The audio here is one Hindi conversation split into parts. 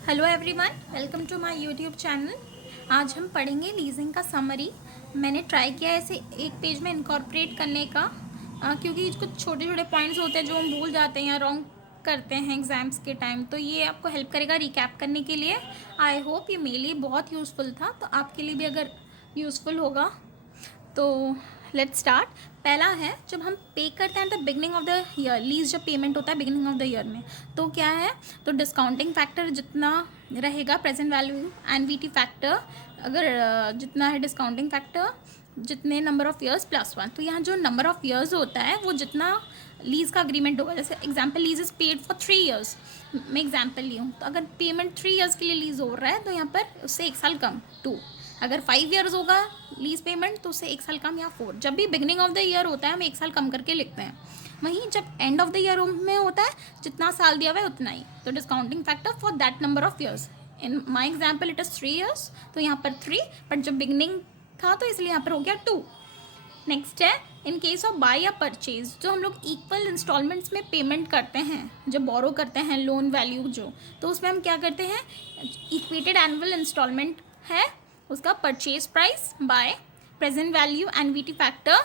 Hello everyone, welcome to my YouTube channel. आज हम पढ़ेंगे लीजिंग का समरी। मैंने ट्राई किया है इसे एक पेज में इनकॉर्पोरेट करने का, क्योंकि कुछ छोटे छोटे पॉइंट्स होते हैं जो हम भूल जाते हैं या रॉन्ग करते हैं एग्ज़ाम्स के टाइम, तो ये आपको हेल्प करेगा रिकैप करने के लिए। आई होप ये मेरे लिए बहुत यूज़फुल था, तो आपके लिए भी अगर यूज़फुल होगा तो लेट्स स्टार्ट। पहला है, जब हम पे करते हैं the beginning of the year, lease जब पेमेंट होता है बिगनिंग ऑफ द ईयर में, तो क्या है, तो डिस्काउंटिंग फैक्टर जितना रहेगा प्रेजेंट वैल्यू एनवीटी फैक्टर, अगर जितना है डिस्काउंटिंग फैक्टर जितने number of years plus one, तो यहाँ जो नंबर ऑफ ईयर्स होता है वो जितना लीज का अग्रीमेंट होगा। जैसे example, lease is paid for 3 years, मैं एग्जाम्पल ली हूँ, तो अगर पेमेंट 3 ईयर्स के लिए लीज हो रहा है तो यहाँ पर उससे 1 साल कम 2। अगर 5 ईयर्स होगा लीज पेमेंट तो उससे 1 साल कम या 4। जब भी बिगनिंग ऑफ द ईयर होता है हम 1 साल कम करके लिखते हैं। वहीं जब एंड ऑफ द ईयर में होता है जितना साल दिया हुआ है उतना ही, तो discounting factor for that number of years. In my example it is 3 years, तो यहाँ पर 3, बट जब बिगनिंग था तो इसलिए यहाँ पर हो गया 2। नेक्स्ट है, इन केस ऑफ बाय या परचेज, जो हम लोग इक्वल इंस्टॉलमेंट्स में पेमेंट करते हैं, जब बोरो करते हैं लोन वैल्यू जो, तो उसमें हम क्या करते हैं, इक्वेटेड एनुअल इंस्टॉलमेंट है उसका purchase price by present value annuity factor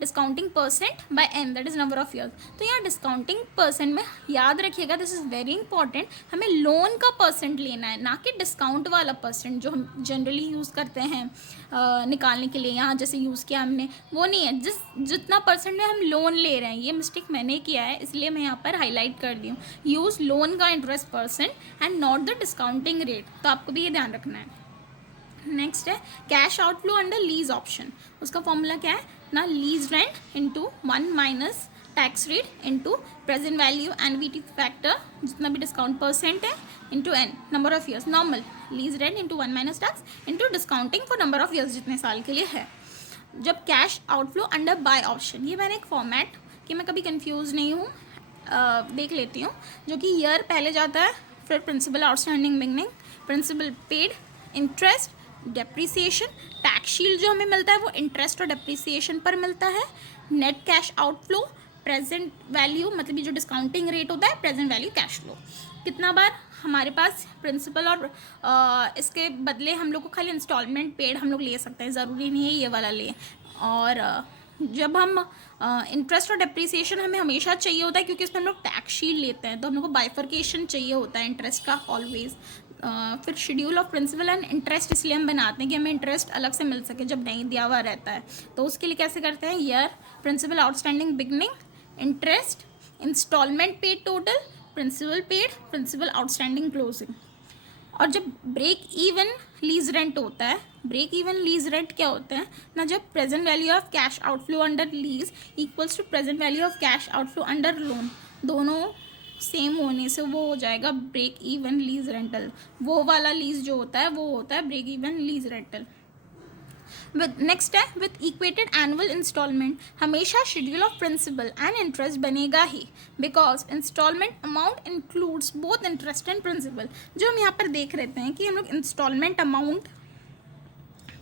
discounting percent by N, that is number of years. तो यहाँ डिस्काउंटिंग परसेंट में याद रखिएगा, दिस इज़ वेरी इंपॉर्टेंट, हमें लोन का परसेंट लेना है, ना कि डिस्काउंट वाला परसेंट जो हम जनरली यूज़ करते हैं निकालने के लिए। यहाँ जैसे यूज़ किया हमने वो नहीं है, जितना परसेंट में हम लोन ले रहे हैं, ये मिस्टेक मैंने किया है इसलिए मैं यहाँ पर हाईलाइट कर दी हूँ। यूज़ लोन का interest percent and not the discounting rate, तो आपको भी ये ध्यान रखना है। नेक्स्ट है cash outflow under lease option, उसका फॉर्मूला क्या है ना, lease rent into 1 minus tax rate into present value annuity factor जितना भी डिस्काउंट परसेंट है into N number of years, normal lease rent into 1 minus tax into discounting for number of years जितने साल के लिए है। जब cash outflow under by option, ये मैंने एक फॉर्मेट कि मैं कभी कंफ्यूज नहीं हूँ, देख लेती हूँ, जो कि ईयर पहले जाता है, फिर principal outstanding beginning, principal paid, interest, depreciation, tax shield जो हमें मिलता है वो इंटरेस्ट और डेप्रिसिएशन पर मिलता है, net cash outflow, present value मतलब ये जो डिस्काउंटिंग रेट होता है, प्रेजेंट वैल्यू कैश फ्लो। कितना बार हमारे पास प्रिंसिपल और इसके बदले हम लोग को खाली इंस्टॉलमेंट पेड हम लोग ले सकते हैं, ज़रूरी नहीं है ये वाला ले। और जब हम इंटरेस्ट और डेप्रिसिएशन हमें हमेशा चाहिए होता है, क्योंकि उसमें हम लोग टैक्स शील्ड लेते हैं, तो हम लोग को बाइफर्केशन चाहिए होता है इंटरेस्ट का ऑलवेज। फिर schedule of principal and interest इसलिए हम बनाते हैं कि हमें इंटरेस्ट अलग से मिल सके जब नहीं दिया हुआ रहता है, तो उसके लिए कैसे करते हैं, year principal outstanding beginning, interest, instalment paid total, principal paid, principal outstanding closing. और जब ब्रेक इवन लीज रेंट होता है, ब्रेक इवन लीज रेंट क्या होता है ना, जब present value of cash outflow under lease equals to present value of cash outflow under loan, दोनों सेम होने से वो हो जाएगा ब्रेक इवन लीज रेंटल। वो वाला लीज जो होता है वो होता है break even lease rental. With next है, विथ इक्वेटेड एनुअल इंस्टॉलमेंट हमेशा schedule of principal and interest बनेगा ही, because installment amount includes both interest and principal. जो हम यहाँ पर देख रहे हैं कि हम लोग इंस्टॉलमेंट अमाउंट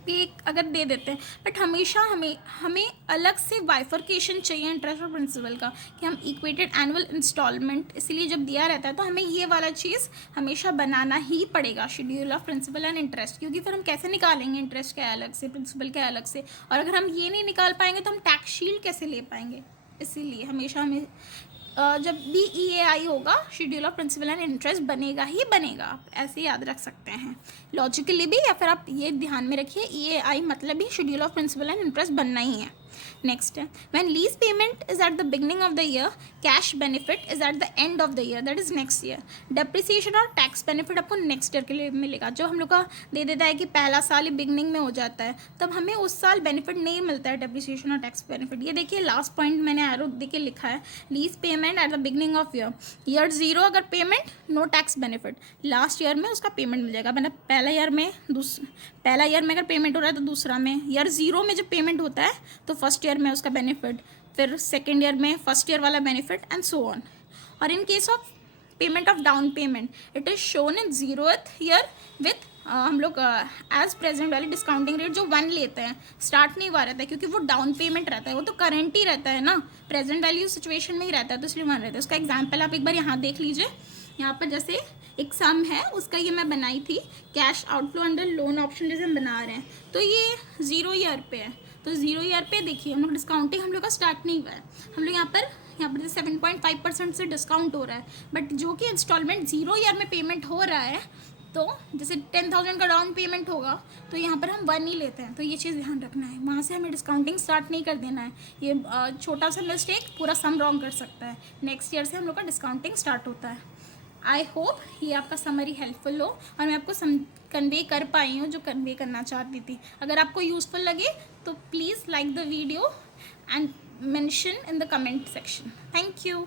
पे अगर दे देते हैं, बट हमेशा हमें अलग से बाइफर्केशन चाहिए इंटरेस्ट और प्रिंसिपल का, कि हम इक्वेटेड एनुअल इंस्टॉलमेंट इसलिए जब दिया रहता है तो हमें ये वाला चीज़ हमेशा बनाना ही पड़ेगा, schedule of principal and interest, क्योंकि फिर हम कैसे निकालेंगे इंटरेस्ट क्या अलग से, प्रिंसिपल क्या अलग से, और अगर हम ये नहीं निकाल पाएंगे तो हम टैक्स शील्ड कैसे ले पाएंगे। इसीलिए हमेशा हमें जब भी EAI होगा schedule of principal and interest बनेगा ही बनेगा, आप ऐसे याद रख सकते हैं लॉजिकली भी, या फिर आप ये ध्यान में रखिए EAI मतलब ही schedule of principal and interest बनना ही है। नेक्स्ट है, when lease payment is at the beginning of the year, cash benefit is at the end of the year, that is next year. Depreciation और टैक्स बेनिफिट आपको नेक्स्ट ईयर के लिए मिलेगा। जो हम लोग का दे देता है कि पहला साल ही बिगनिंग में हो जाता है, तब हमें उस साल बेनिफिट नहीं मिलता है डेप्रिसिएशन और टैक्स बेनिफिट। ये देखिए लास्ट पॉइंट मैंने एरो देके लिखा है, lease payment at the beginning of year 0 अगर payment, no tax benefit, last year में उसका पेमेंट मिल जाएगा। मतलब पहला ईयर में अगर पेमेंट हो रहा है तो दूसरा में, ईयर 0 में जब पेमेंट होता है तो फर्स्ट ईयर में उसका बेनिफिट, फिर सेकेंड ईयर में फर्स्ट ईयर वाला बेनिफिट एंड सो ऑन। और in case of payment of down payment it is shown in 0th year with हम लोग एज प्रेजेंट वाली डिस्काउंटिंग रेट जो 1 लेते हैं, स्टार्ट नहीं हुआ रहता है क्योंकि वो डाउन पेमेंट रहता है, वो तो करंट ही रहता है ना, प्रेजेंट वैल्यू सिचुएशन में ही रहता है, तो इसलिए 1 रहता है। उसका एग्जाम्पल आप एक बार यहाँ देख लीजिए, यहाँ पर जैसे एक सम है उसका ये मैं बनाई थी, cash outflow under loan option जैसे हम बना रहे हैं, तो ये 0 ईयर पे है। तो 0 ईयर पे देखिए हम लोग डिस्काउंटिंग हम लोग का स्टार्ट नहीं हुआ है, हम लोग यहाँ पर 7.5% से डिस्काउंट हो रहा है, बट जो कि इंस्टॉलमेंट 0 ईयर में पेमेंट हो रहा है, तो जैसे 10,000 का डाउन पेमेंट होगा तो यहाँ पर हम 1 ही लेते हैं, तो ये चीज़ ध्यान रखना है, वहाँ से हमें डिस्काउंटिंग स्टार्ट नहीं कर देना है। ये छोटा सा मिस्टेक पूरा सम रॉन्ग कर सकता है। नेक्स्ट ईयर से हम लोग का डिस्काउंटिंग स्टार्ट होता है। आई होप ये आपका समरी हेल्पफुल हो और मैं आपको कन्वे कर पाई हूँ जो कन्वे करना चाहती थी। अगर आपको यूज़फुल लगे तो please like the video and mention in the comment section. Thank you.